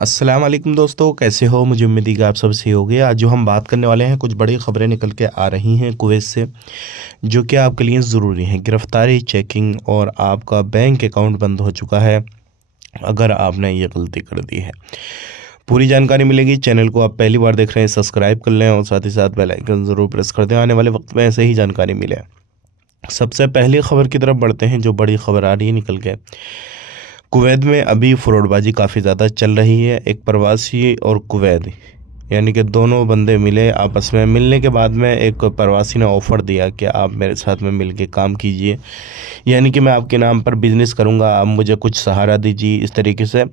अस्सलाम वालेकुम दोस्तों, कैसे हो? मुझे उम्मीद है कि आप सब सही होंगे। आज जो हम बात करने वाले हैं, कुछ बड़ी खबरें निकल के आ रही हैं कुवैत से, जो कि आपके लिए ज़रूरी हैं। गिरफ्तारी, चेकिंग और आपका बैंक अकाउंट बंद हो चुका है अगर आपने ये गलती कर दी है। पूरी जानकारी मिलेगी। चैनल को आप पहली बार देख रहे हैं, सब्सक्राइब कर लें और साथ ही साथ बेल आइकन ज़रूर प्रेस कर दें, आने वाले वक्त में ऐसे ही जानकारी मिले। सबसे पहली खबर की तरफ बढ़ते हैं, जो बड़ी खबर आ रही है निकल के। कुवैत में अभी फ्रॉडबाजी काफ़ी ज़्यादा चल रही है। एक प्रवासी और कुवैत, यानी कि दोनों बंदे मिले आपस में। मिलने के बाद में एक प्रवासी ने ऑफ़र दिया कि आप मेरे साथ में मिल के काम कीजिए, यानी कि मैं आपके नाम पर बिज़नेस करूंगा, आप मुझे कुछ सहारा दीजिए। इस तरीके से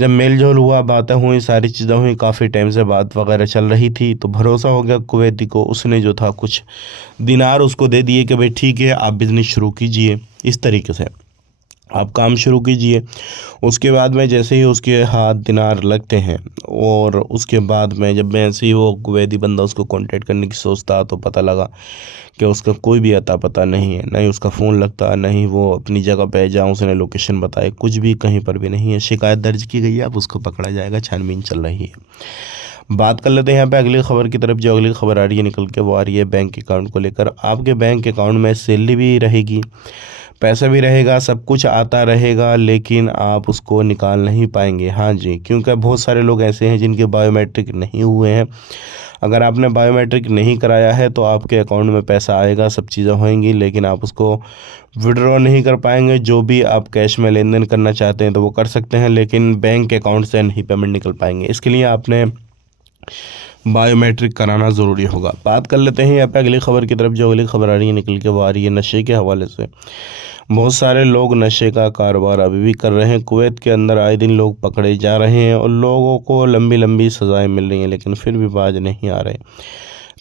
जब मेल जोल हुआ, बातें हुई, सारी चीज़ें हुई, काफ़ी टाइम से बात वगैरह चल रही थी, तो भरोसा हो गया कुवैती को। उसने जो था कुछ दिनार उसको दे दिए कि भाई ठीक है, आप बिज़नेस शुरू कीजिए, इस तरीके से आप काम शुरू कीजिए। उसके बाद में जैसे ही उसके हाथ दिनार लगते हैं, और उसके बाद में जब मैं ऐसे ही वो कुवैती बंदा उसको कांटेक्ट करने की सोचता, तो पता लगा कि उसका कोई भी अता पता नहीं है, नहीं उसका फ़ोन लगता, नहीं वो अपनी जगह पे जहाँ उसने लोकेशन बताई, कुछ भी कहीं पर भी नहीं है। शिकायत दर्ज की गई है, अब उसको पकड़ा जाएगा, छानबीन चल रही है। बात कर लेते हैं यहाँ पे अगली खबर की तरफ। जो अगली खबर आ रही है निकल के, वो आ रही है बैंक अकाउंट को लेकर। आपके बैंक अकाउंट में सैलरी भी रहेगी, पैसा भी रहेगा, सब कुछ आता रहेगा, लेकिन आप उसको निकाल नहीं पाएंगे। हाँ जी, क्योंकि बहुत सारे लोग ऐसे हैं जिनके बायोमेट्रिक नहीं हुए हैं। अगर आपने बायोमेट्रिक नहीं कराया है तो आपके अकाउंट में पैसा आएगा, सब चीज़ें होंगी, लेकिन आप उसको विड्रॉ नहीं कर पाएंगे। जो भी आप कैश में लेन देन करना चाहते हैं तो वो कर सकते हैं, लेकिन बैंक अकाउंट से नहीं पेमेंट निकल पाएंगे। इसके लिए आपने बायोमेट्रिक कराना ज़रूरी होगा। बात कर लेते हैं यहाँ पे अगली खबर की तरफ। जो अगली खबर आ रही है निकल के, वो आ रही है नशे के हवाले से। बहुत सारे लोग नशे का कारोबार अभी भी कर रहे हैं। कुवैत के अंदर आए दिन लोग पकड़े जा रहे हैं और लोगों को लंबी लंबी सज़ाएं मिल रही हैं, लेकिन फिर भी बाज नहीं आ रहे।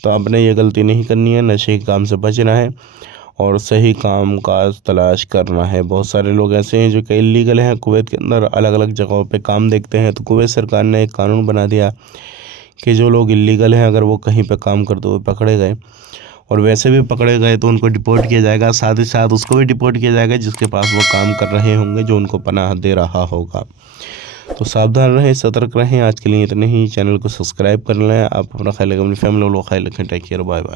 तो आपने ये गलती नहीं करनी है, नशे के काम से बचना है और सही काम काज तलाश करना है। बहुत सारे लोग ऐसे हैं जो कि इलीगल हैं, कुवैत के अंदर अलग अलग जगहों पे काम देखते हैं। तो कुवैत सरकार ने एक कानून बना दिया कि जो लोग इलीगल हैं, अगर वो कहीं पे काम करते हुए पकड़े गए, और वैसे भी पकड़े गए, तो उनको डिपोर्ट किया जाएगा। साथ ही साथ उसको भी डिपोर्ट किया जाएगा जिसके पास वो काम कर रहे होंगे, जो उनको पनाह दे रहा होगा। तो सावधान रहें, सतर्क रहें। आज के लिए इतने ही। चैनल को सब्सक्राइब कर लें। आप अपना ख्याल रखें, अपनी फैमिली को ख्याल रखें। Take care, bye bye.